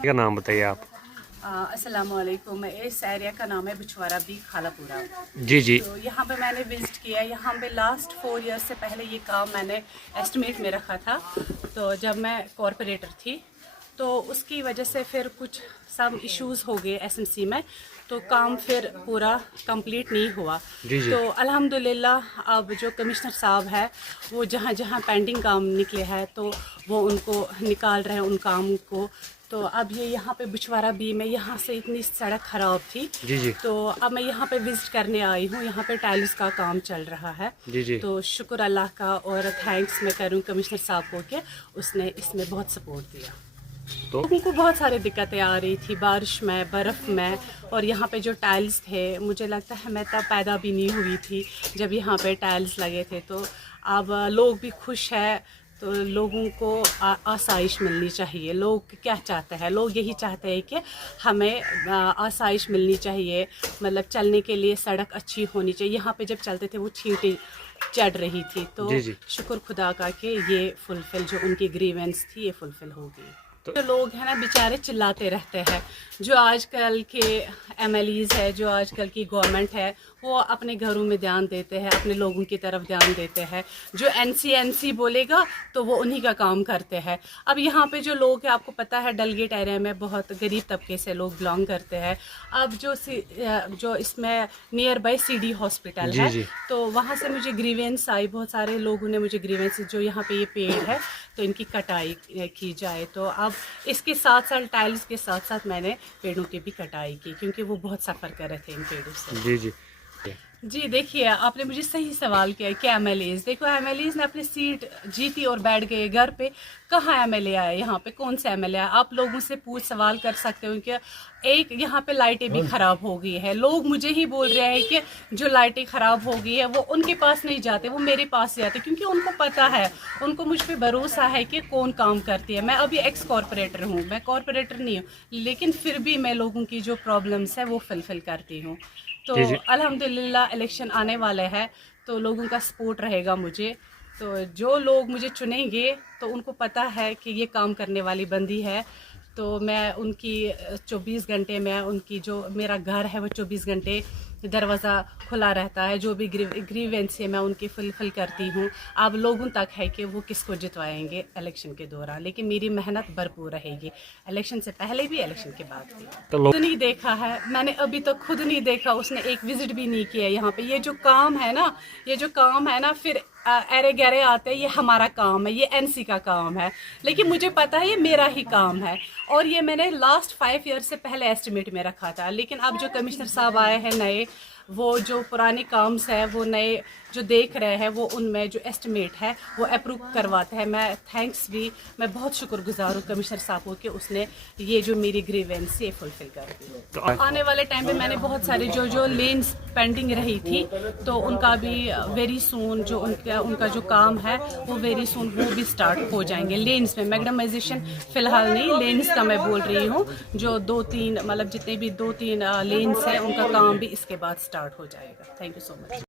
क्या नाम बताइए आप? अस्सलाम वालेकुम। इस एरिया का नाम है बिछवारा बी खालापुरा। जी जी। तो यहाँ पे मैंने विजिट किया। यहाँ पे लास्ट 4 ईयर्स से पहले ये काम मैंने एस्टिमेट में रखा था, तो जब मैं कॉरपोरेटर थी तो उसकी वजह से फिर कुछ सब इश्यूज़ हो गए एसएमसी में, तो काम फिर पूरा कंप्लीट नहीं हुआ। जी जी। तो अल्हम्दुलिल्लाह अब जो कमिश्नर साहब है वो जहाँ जहाँ पेंडिंग काम निकले हैं तो वो उनको निकाल रहे हैं उन काम को। तो अब ये यहाँ पे बिछवारा बी में यहाँ से इतनी सड़क ख़राब थी। जी जी। तो अब मैं यहाँ पे विज़िट करने आई हूँ। यहाँ पे टाइल्स का काम चल रहा है। जी जी। तो शुक्र अल्लाह का और थैंक्स मैं करूँ कमिश्नर साहब को कि उसने इसमें बहुत सपोर्ट दिया। तो लोगों को बहुत सारी दिक्कतें आ रही थी बारिश में, बर्फ़ में, और यहाँ पे जो टाइल्स थे मुझे लगता है मैं तब पैदा भी नहीं हुई थी जब यहाँ पे टाइल्स लगे थे। तो अब लोग भी खुश है, तो लोगों को आसाइश मिलनी चाहिए। लोग क्या चाहते हैं? लोग यही चाहते हैं कि हमें आसाइश मिलनी चाहिए, मतलब चलने के लिए सड़क अच्छी होनी चाहिए। यहाँ पे जब चलते थे वो छींटें चढ़ रही थी। तो जी जी। शुक्र खुदा का कि ये फुलफिल जो उनकी ग्रीवेंस थी ये फुलफिल हो गई। तो जो लोग हैं ना बेचारे चिल्लाते रहते हैं, जो आजकल के एमएलईज है, जो आजकल की गवर्नमेंट है, वो अपने घरों में ध्यान देते हैं, अपने लोगों की तरफ ध्यान देते हैं। जो एनसी बोलेगा तो वो उन्हीं का काम करते हैं। अब यहाँ पे जो लोग हैं, आपको पता है डलगेट एरिया में बहुत गरीब तबके से लोग बिलोंग करते हैं। अब जो इसमें नियर बाई सीडी हॉस्पिटल है, जी। तो वहाँ से मुझे ग्रीवेंस आई। बहुत सारे लोगों ने मुझे ग्रीवेंस, जो यहाँ पे ये पेड़ है तो इनकी कटाई की जाए। तो अब इसके साथ साथ टाइल्स के साथ साथ मैंने पेड़ों की भी कटाई की, क्योंकि वो बहुत सफ़र कर रहे थे इन पेड़ों से। जी जी। जी देखिए, आपने मुझे सही सवाल किया कि एमएलएज, देखो एमएलएज ने अपनी सीट जीती और बैठ गए घर पे। कहाँ एमएलए आए? यहाँ पे कौन से एमएलए आए? आप लोगों से सवाल कर सकते हो कि एक यहाँ पे लाइटें भी ख़राब हो गई है। लोग मुझे ही बोल रहे हैं कि जो लाइटें ख़राब हो गई है वो उनके पास नहीं जाते, वो मेरे पास जाते, क्योंकि उनको पता है, उनको मुझ पर भरोसा है कि कौन काम करती है। मैं अभी एक्स कॉरपोरेटर हूँ, मैं कॉरपोरेटर नहीं हूँ, लेकिन फिर भी मैं लोगों की जो प्रॉब्लम्स है वो फुलफिल करती हूँ। तो अल्हम्दुलिल्लाह इलेक्शन आने वाले हैं तो लोगों का सपोर्ट रहेगा मुझे। तो जो लोग मुझे चुनेंगे तो उनको पता है कि ये काम करने वाली बंदी है। तो मैं उनकी 24 घंटे में उनकी, जो मेरा घर है वो 24 घंटे दरवाज़ा खुला रहता है। जो भी ग्रीवेंस है मैं उनकी फुलफिल करती हूँ। अब लोगों तक है कि वो किसको जितवाएंगे इलेक्शन के दौरान, लेकिन मेरी मेहनत भरपूर रहेगी, इलेक्शन से पहले भी, इलेक्शन के बाद भी। तो खुद नहीं देखा है मैंने, अभी तक खुद नहीं देखा, उसने एक विजिट भी नहीं किया यहाँ पे। ये जो काम है ना, फिर अरे गहरे आते हैं, ये हमारा काम है, ये एनसी का काम है, लेकिन मुझे पता है ये मेरा ही काम है। और ये मैंने लास्ट 5 ईयर से पहले एस्टिमेट में रखा था, लेकिन अब जो कमिश्नर साहब आए हैं नए, वो जो पुराने काम्स है वो नए जो देख रहे हैं, वो उनमें जो एस्टिमेट है वो अप्रूव करवाते हैं। मैं बहुत शुक्रगुजार हूँ कमिश्नर साहब को कि उसने ये जो मेरी ग्रीवेंस ये फुलफिल कर दी। तो आने वाले टाइम पे मैंने बहुत सारी जो लेन्स पेंडिंग रही थी तो उनका भी वेरी सून, जो उनका जो काम है वो वेरी सून वो भी स्टार्ट हो जाएंगे। लेन्स में मैग्डमाइजेशन फ़िलहाल नहीं, लेन्स का मैं बोल रही हूँ। जो 2-3 मतलब जितने भी 2-3 लेन्स हैं उनका काम भी इसके बाद स्टार्ट हो जाएगा। Thank you so much.